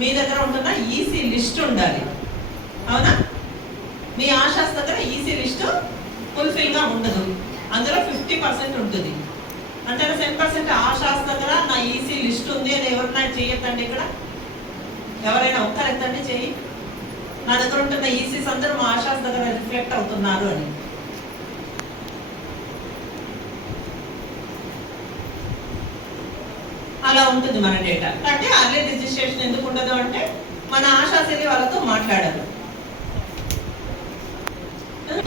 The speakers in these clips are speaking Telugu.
మీ దగ్గర ఉంటున్న ఈసీ లిస్ట్ ఉండాలి. అవునా? మీ ఆశాస్ దగ్గర ఈసీ లిస్ట్ ఫుల్ఫిల్గా ఉండదు. అందులో 50% ఉంటుంది. అంటే 10% ఆశాస్ దగ్గర నా ఈసీ లిస్ట్ ఉంది అని ఎవరైనా చేయొద్దండి. ఇక్కడ ఎవరైనా ఒక్కరు ఎత్తండి చెయ్యి. నా దగ్గర ఉంటున్న ఈసీస్ అందరూ మా ఆశాస్ దగ్గర రిఫ్లెక్ట్ అవుతున్నారు అని. అలా ఉంటుంది మన డేటా. అంటే అర్లీ రిజిస్ట్రేషన్ ఎందుకు ఉండదు అంటే మన ఆశాశీలి వాళ్ళతో మాట్లాడారు.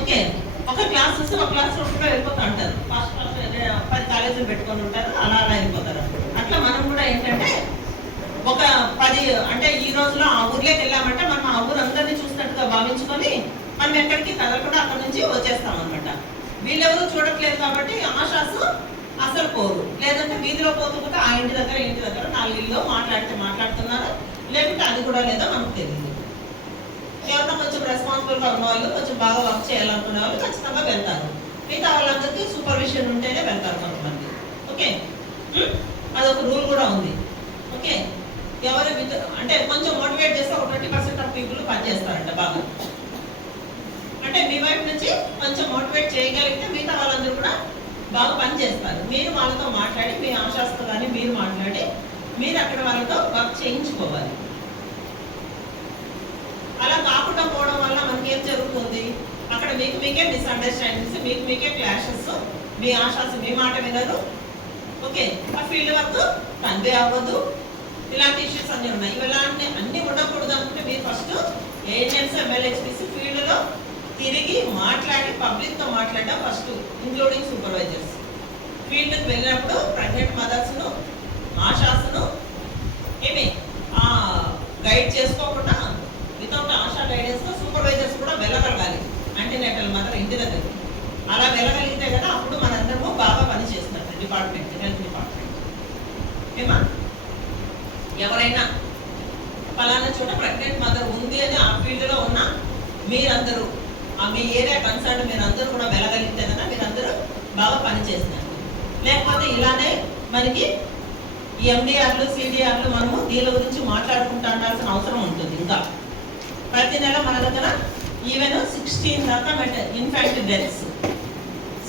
ఓకే, ఒక క్లాస్ వస్తే ఒక క్లాస్ రూమ్లో వెళ్ళిపోతూ ఉంటారు. ఫస్ట్ క్లాస్ 10 కాలేజీలు పెట్టుకొని ఉంటారు, అలా అలా వెళ్ళిపోతారు. అట్లా మనం కూడా ఏంటంటే ఒక 10 అంటే ఈ రోజులో ఆ ఊర్లోకి వెళ్ళామంటే మనం ఆ ఊరు అందరినీ చూసినట్టుగా భావించుకొని మనం ఎక్కడికి కదలకుండా అక్కడ నుంచి వచ్చేస్తాం అనమాట. వీళ్ళెవరూ చూడట్లేదు కాబట్టి ఆశాసు అసలు పోరు. లేదంటే వీధిలో పోతుంటే ఆ ఇంటి దగ్గర 4 ఇళ్ళు మాట్లాడుతున్నారు, లేకుంటే అది కూడా లేదో మనకు తెలియదు. ఎవరైనా కొంచెం రెస్పాన్సిబుల్గా ఉన్న వాళ్ళు, కొంచెం బాగా వర్క్ చేయాలనుకునే వాళ్ళు ఖచ్చితంగా వెళ్తారు. మిగతా వాళ్ళందరికీ సూపర్విజన్ ఉంటేనే వెళ్తారు కొంతమంది. ఓకే, అదొక రూల్ కూడా ఉంది. ఓకే, ఎవరు అంటే కొంచెం మోటివేట్ చేస్తే ఒక 20% ఆఫ్ పీపుల్ పనిచేస్తారంట బాగా. అంటే మీ వైపు నుంచి కొంచెం మోటివేట్ చేయగలిగితే మిగతా వాళ్ళందరూ కూడా బాగా పని చేస్తారు. మీరు వాళ్ళతో మాట్లాడి, మీ ఆశాస్తో కానీ మీరు మాట్లాడి మీరు అక్కడ వాళ్ళతో వర్క్ చేయించుకోవాలి. అలా కాకుండా పోవడం వల్ల మనకి ఏం జరుగుతుంది, అక్కడ మీకే మిస్అండర్స్టాండింగ్స్, మీకే క్లాషెస్, మీ ఆశాస్ మీ మాట వినరు. ఓకే, ఆ ఫీల్డ్ వర్క్ కన్వే అవ్వదు. ఇలాంటి ఇష్యూస్ అన్నీ ఉన్నాయి. ఇలాంటి అన్నీ ఉండకూడదు అనుకుంటే మీరు ఫస్ట్ ఏజెంట్స్ MLHPC ఫీల్డ్లో తిరిగి మాట్లాడి పబ్లిక్తో మాట్లాడడం ఫస్ట్, ఇంక్లూడింగ్ సూపర్వైజర్స్. ఫీల్డ్కి వెళ్ళినప్పుడు ప్రెగ్నెంట్ మదర్స్ను, ఆశాస్ను ఏమి గైడ్ చేసుకోకుండా వితౌట్ ఆశా గైడెన్స్తో సూపర్వైజర్స్ కూడా వెళ్ళగలగాలి యాంటీనేటల్ మదర్ ఇంటి దగ్గర. అలా వెళ్ళగలిగితే కదా అప్పుడు మనందరము బాగా పని చేస్తున్నట్టు డిపార్ట్మెంట్, హెల్త్ డిపార్ట్మెంట్. ఏమా ఎవరైనా ఫలానా చోట ప్రెగ్నెంట్ మదర్ ఉంది అని ఆ ఫీల్డ్లో ఉన్న మీరందరూ, మీ ఏరియా కన్సర్న్ మీరందరూ కూడా వెళ్ళగలిగితే కదా మీరందరూ బాగా పని చేస్తున్నారు. లేకపోతే ఇలానే మనకి ఈ MDRలు CDRలు మనము దీని గురించి మాట్లాడుకుంటూ ఉండాల్సిన అవసరం ఉంటుంది. ఇంకా ప్రతి నెల మన దగ్గర ఈవెన్ 16 దాకా ఇన్ఫాంట్ డెత్స్,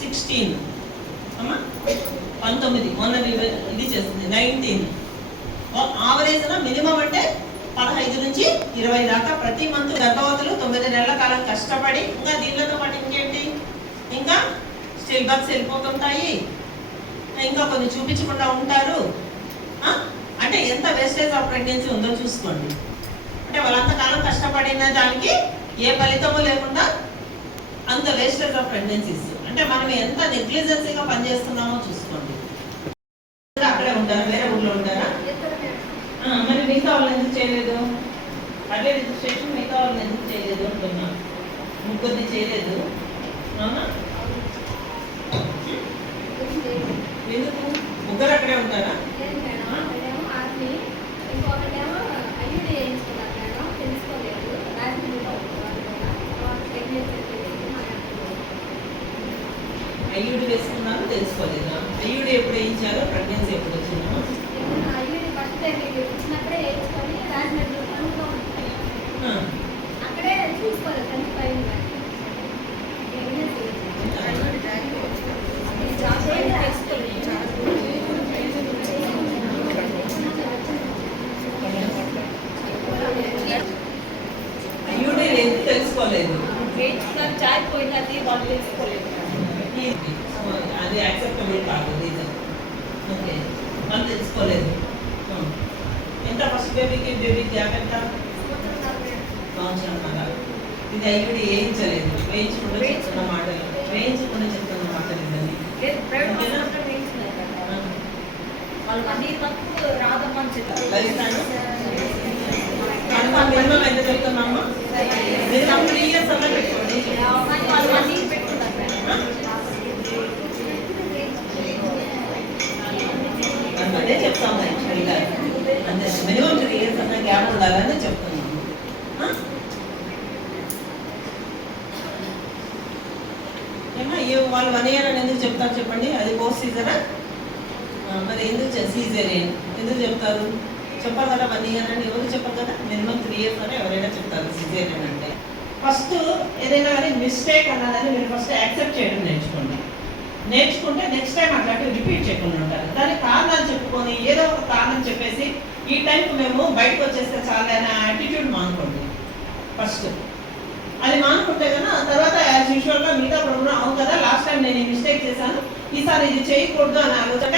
16 అమ్మా 19 మొన్న ఇది చేస్తుంది 19. ఆవరేజ్న మినిమం అంటే 15 నుంచి 20 దాకా ప్రతి మంత్ గర్భవతులు 9 నెలల కాలం కష్టపడి, ఇంకా దీనితో పాటు ఇంకేంటి, ఇంకా స్టిల్ బర్త్స్ వెళ్ళిపోతుంటాయి, ఇంకా కొన్ని చూపించకుండా ఉంటారు. అంటే ఎంత వేస్టేజ్ ఆఫ్ ప్రెగ్నెన్సీ ఉందో చూసుకోండి. అంటే వాళ్ళంతకాలం కష్టపడిన దానికి ఏ ఫలితము లేకుండా అంత వేస్టేజ్ ఆఫ్ ప్రెగ్నెన్సీస్. అంటే మనం ఎంత నెగ్లిజెన్సీగా పనిచేస్తున్నామో చూసుకోండి. అక్కడే ఉంటారా, వేరే ఊళ్ళో ఉంటారా? మరి మిగతా వాళ్ళని ఎందుకు చేయలేదు? అదే రిజిస్ట్రేషన్ మిగతా వాళ్ళని ఎందుకు చేయలేదు అంటున్నా. ముగ్గురిని చేయలేదు, అవునా? ఎందుకు? ముగ్గురు అక్కడే ఉంటారా? ఐయుడి వేసుకున్నాను తెలుసుకోలేదా? ఐయుడి ఎప్పుడు వేయించారో, ప్రెగ్నెన్సీ ఎప్పుడు వచ్చిందో? అక్కడే చూసుకోలేదు. ఐయుడి లేదు తెలుసుకోలేదు, చాయ్ పోయినది వాళ్ళు తెలుసుకోలేదు. అది యాక్సెప్టబుల్ కాదు రీజన్. ఓకే, వాళ్ళు తెలుసుకోలేదు. ఎంత ఫస్ట్ బేబీ గ్యాప్ ఎంత? సంవత్సరం. ఇది ఐయుడి వేయించలేదు, వేయించకుండా చెప్తున్న మాటలు, వేయించకుండా చెప్తున్న మాటలు ఇవన్నీ. వాళ్ళు అన్ని తప్పు రాదమ్మని చెప్పారు. మినిమం ఎంత చెప్తున్నాము? మినిమం 3 years అలా పెట్టుకోండి. అదే చెప్తాము యాక్చువల్గా. అంతే, మినిమం 3 years అన్న గ్యాప్ ఉండాలని చెప్తున్నాము. వాళ్ళు 1 year అని ఎందుకు చెప్తారు చెప్పండి? అది పోస్ట్ సీజరా? మరి ఎందుకు సీజరియన్ ఎందుకు చెప్తారు? చెప్పాలి కదా 1 ఇయర్ అని ఎవరు చెప్పాలి కదా, మినిమం 3 ఇయర్స్ అని ఎవరైనా చెప్తారు సిజేరియన్ అంటే. ఫస్ట్ ఏదైనా కానీ మిస్టేక్ అన్నదని మీరు ఫస్ట్ యాక్సెప్ట్ చేయడం నేర్చుకుంటే నెక్స్ట్ టైం అట్లాంటివి రిపీట్ చేయకుండా ఉంటారు. దానికి కారణాలు చెప్పుకొని ఏదో ఒక కారణం చెప్పేసి ఈ టైంకి మేము బయటకు వచ్చేస్తే చాలు అనే యాటిట్యూడ్ మానుకోండి ఫస్ట్. అది మానుకుంటే కన్నా తర్వాత యాజ్ యూజువల్గా మిగతా ప్రోగ్రామ్ అవును కదా, లాస్ట్ టైం నేను ఈ మిస్టేక్ చేశాను, ఈసారి ఇది చేయకూడదు అని ఆలోచన